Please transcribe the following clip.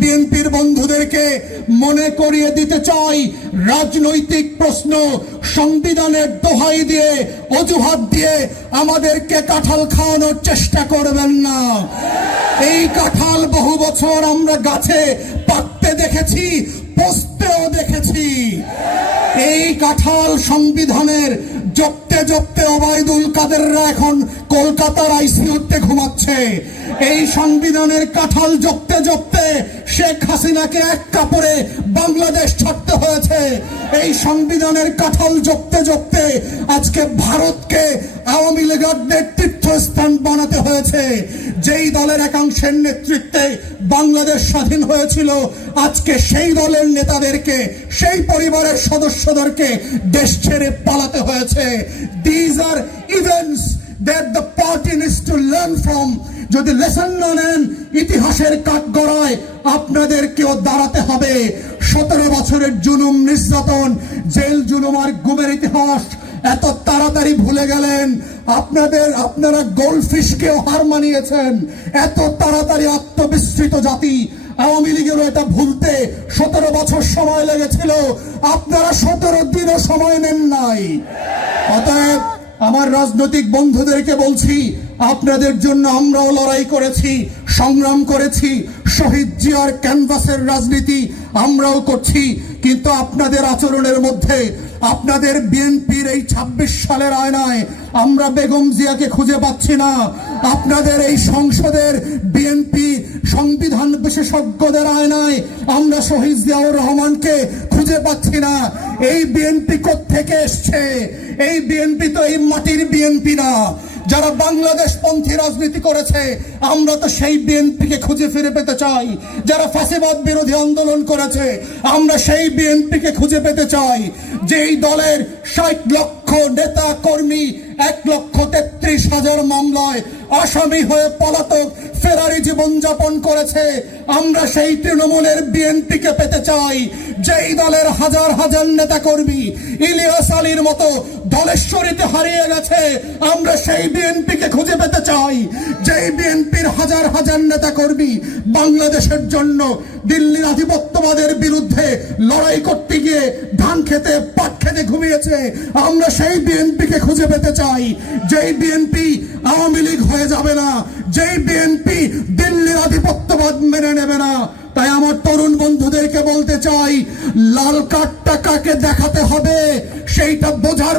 বিএনপির বন্ধুদেরকে মনে করিয়ে দিতে চাই, রাজনৈতিক প্রশ্ন সংবিধানের দোহাই দিয়ে অজুহাত দিয়ে আমাদেরকে কাঁঠাল খাওয়ানোর চেষ্টা করবেন না। এই কাঁঠাল বহু বছর আমরা গাছে পাকতে দেখেছি, পচতেও দেখেছি। এই কাঁঠাল সংবিধানের জপতে জপতে ওবায়দুল কাদেররা এখন কলকাতার আইসিইউতে ঘুমাচ্ছে। এই সংবিধানের কাঁঠাল জপতে জপতে শেখ হাসিনাকে এক কাপড়ে বাংলাদেশ ছাড়তে হয়েছে। এই সংবিধানের কাঁঠাল জপতে জপতে আজকে ভারতকে আওয়ামী লীগের তীর্থস্থান বানাতে হয়েছে। যেই দলের একাংশের নেতৃত্বে বাংলাদেশ স্বাধীন হয়েছিল, আজকে সেই দলের নেতাদেরকে, সেই পরিবারের সদস্যদেরকে দেশ ছেড়ে পালাতে হয়েছে। These are events that the party needs to learn from. যদি লেসন না নেন, ইতিহাসের কাঠগড়ায় আপনাদেরকেও দাঁড়াতে হবে। 17 বছরের জুলুম, নির্যাতন, জেল জুলুম আর গুমের ইতিহাস এত তাড়াতাড়ি ভুলে গেলেন। আপনারা গোল্ডফিশকেও হার মানিয়েছেন। এত তাড়াতাড়ি আত্মবিস্মৃত জাতি। আওয়ামী লীগেরও এটা ভুলতে 17 বছর সময় লেগেছিল, আপনারা 17 দিনও সময় নেন নাই। অতএব আমার রাজনৈতিক বন্ধুদেরকে বলছি, আপনাদের জন্য আমরাও লড়াই করেছি, সংগ্রাম করেছি। শহীদ জিয়ার ক্যানভাসের রাজনীতি আমরাও করছি, কিন্তু আপনাদের আচরণের মধ্যে, আপনাদের বিএনপির এই 26 সালের আয়নায় আমরা বেগম জিয়াকে খুঁজে পাচ্ছি না। আপনাদের এই সংসদের বিএনপি সংবিধান বিশেষজ্ঞদের আয়নায় আমরা শহীদ জিয়াউর রহমানকে খুঁজে পাচ্ছি না। এই বিএনপি কোত্থেকে এসছে? এই বিএনপি তো এই মাটির বিএনপি না। যারা বাংলাদেশ পন্থী রাজনীতি করেছে, আমরা তো সেই বিএনপিকে খুঁজে ফিরে পেতে চাই। যারা ফ্যাসিবাদ বিরোধী আন্দোলন করেছে, আমরা সেই বিএনপিকে খুঁজে পেতে চাই। যেই দলের 60 লক্ষ নেতা কর্মী 1,33,000 মামলায় আসামি হয়ে পলাতক ফেরারি জীবনযাপন করেছে, আমরা সেই তৃণমূলের বিএনপিকে পেতে চাই। যেই দলের হাজার হাজার নেতা কর্মী ইলিয়াস আলীর মতো দলেশ্বরীতে হারিয়ে গেছে, আমরা সেই বিএনপিকে খুঁজে পেতে চাই। যেই বিএনপির হাজার হাজার নেতা কর্মী বাংলাদেশের জন্য দিল্লির আধিপত্যবাদের বিরুদ্ধে লড়াই করতে গিয়ে ধান খেতে, পাট খেতে ঘুমিয়েছে, আমরা সেই বিএনপিকে খুঁজে পেতে চাই। যেই বিএনপি আওয়ামী লীগ হয়ে যাবে না, যেই বিএনপি দিল্লির আধিপত্যবাদ মেনে নেবে না। তাই আমার তরুণ বন্ধুদেরকে বলতে চাই, লাল কার্ডটা কাকে দেখাতে হবে সেইটা বোঝার